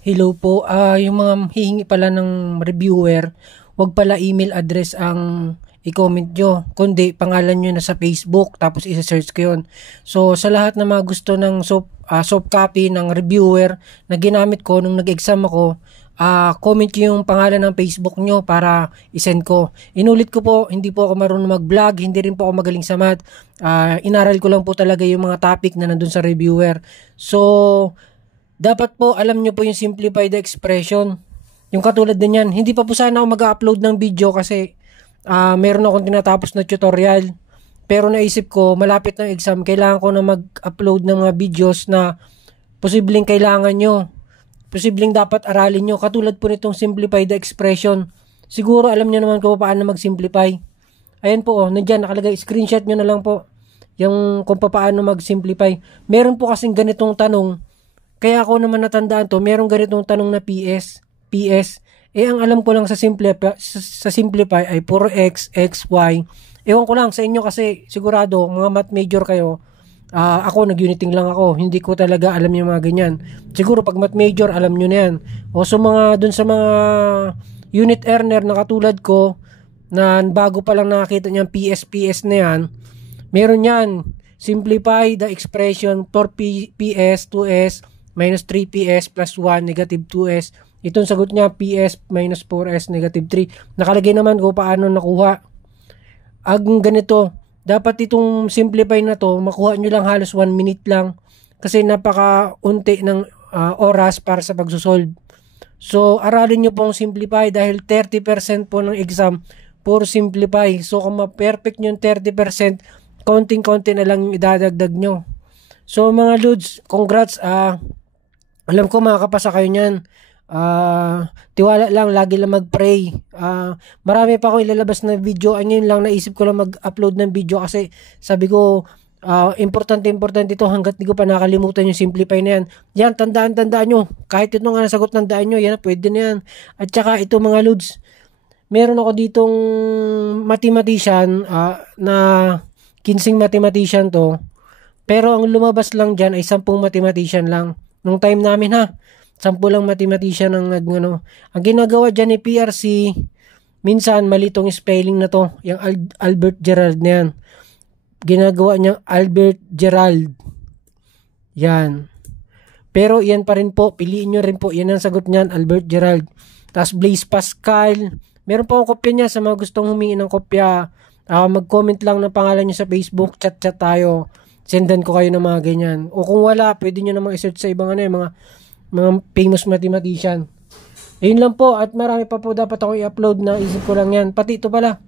Hello po, yung mga hihingi pala ng reviewer, wag pala email address ang i-comment nyo, kundi pangalan nyo na sa Facebook, tapos isa-search ko yun. So, sa lahat na mga gusto ng soft copy ng reviewer na ginamit ko nung nag-exam ako, comment nyo yung pangalan ng Facebook nyo para isend ko. Inulit ko po, hindi po ako marunong mag-vlog, hindi rin po ako magaling sa math. Inaral ko lang po talaga yung mga topic na nandun sa reviewer. So, dapat po alam nyo po yung simplify the expression. Yung katulad din yan. Hindi pa po sana ako mag-upload ng video kasi meron akong tinatapos na tutorial. Pero naisip ko, malapit ng exam, kailangan ko na mag-upload ng mga videos na posibleng kailangan nyo. Posibleng dapat aralin nyo. Katulad po nitong simplify the expression. Siguro alam nyo naman kung paano mag-simplify. Ayan po, nandyan, nakalagay. Screenshot nyo na lang po yung kung paano mag-simplify. Meron po kasing ganitong tanong. Kaya ako naman natandaan to, merong ganitong tanong na PS. Ang alam ko lang sa simplify ay puro X, Y. Ewan ko lang sa inyo kasi sigurado, mga math major kayo. Ako, nag-uniting lang ako. Hindi ko talaga alam yung mga ganyan. Siguro pag math major, alam nyo na yan. O so dun sa mga unit earner na katulad ko, na bago pa lang nakakita niyang PS na yan, meron yan. Simplify the expression for PS, 2S, minus 3PS plus 1, negative 2S. Itong sagot niya, PS minus 4S, negative 3. Nakalagay naman kung paano nakuha. Ang ganito, dapat itong simplify na to, makuha nyo lang halos 1 minute lang. Kasi napaka-unti ng oras para sa pagsusolve. So, aralin nyo pong simplify dahil 30% po ng exam for simplify. So, kung ma-perfect nyo yung 30%, konting-konti na lang yung idadagdag nyo. So, mga Lods, congrats. Alam ko makakapasa kayo niyan. Tiwala lang, lagi lang mag-pray. Marami pa akong ilalabas na video. Ngayon lang naisip ko lang mag-upload ng video kasi sabi ko, importante ito hanggat di ko pa nakalimutan yung simplify na yan. Yan, tandaan nyo. Kahit ito nga nasagot, tandaan nyo. Yan, pwede na yan. At saka ito mga Lods, meron ako ditong mathematician na 15 mathematician to. Pero ang lumabas lang dyan ay 10 mathematician lang. Nung time namin 10 lang mathematician ang Ang ginagawa dyan ni PRC, minsan malitong spelling na to, yung Albert Gerald na yan. Ginagawa niyang Albert Gerald. Yan. Pero yan pa rin po, piliin nyo rin po, yan ang sagot niyan, Albert Gerald. Tapos Blaise Pascal, meron po akong kopya niya sa mga gustong humingi ng kopya. Mag-comment lang ng pangalan niyo sa Facebook, chat tayo. Sendan ko kayo ng mga ganyan. O kung wala, pwede nyo namang isearch sa ibang mga famous mathematician. Ayun lang po, at marami pa po dapat ako i-upload na isip ko lang yan. Pati ito pala,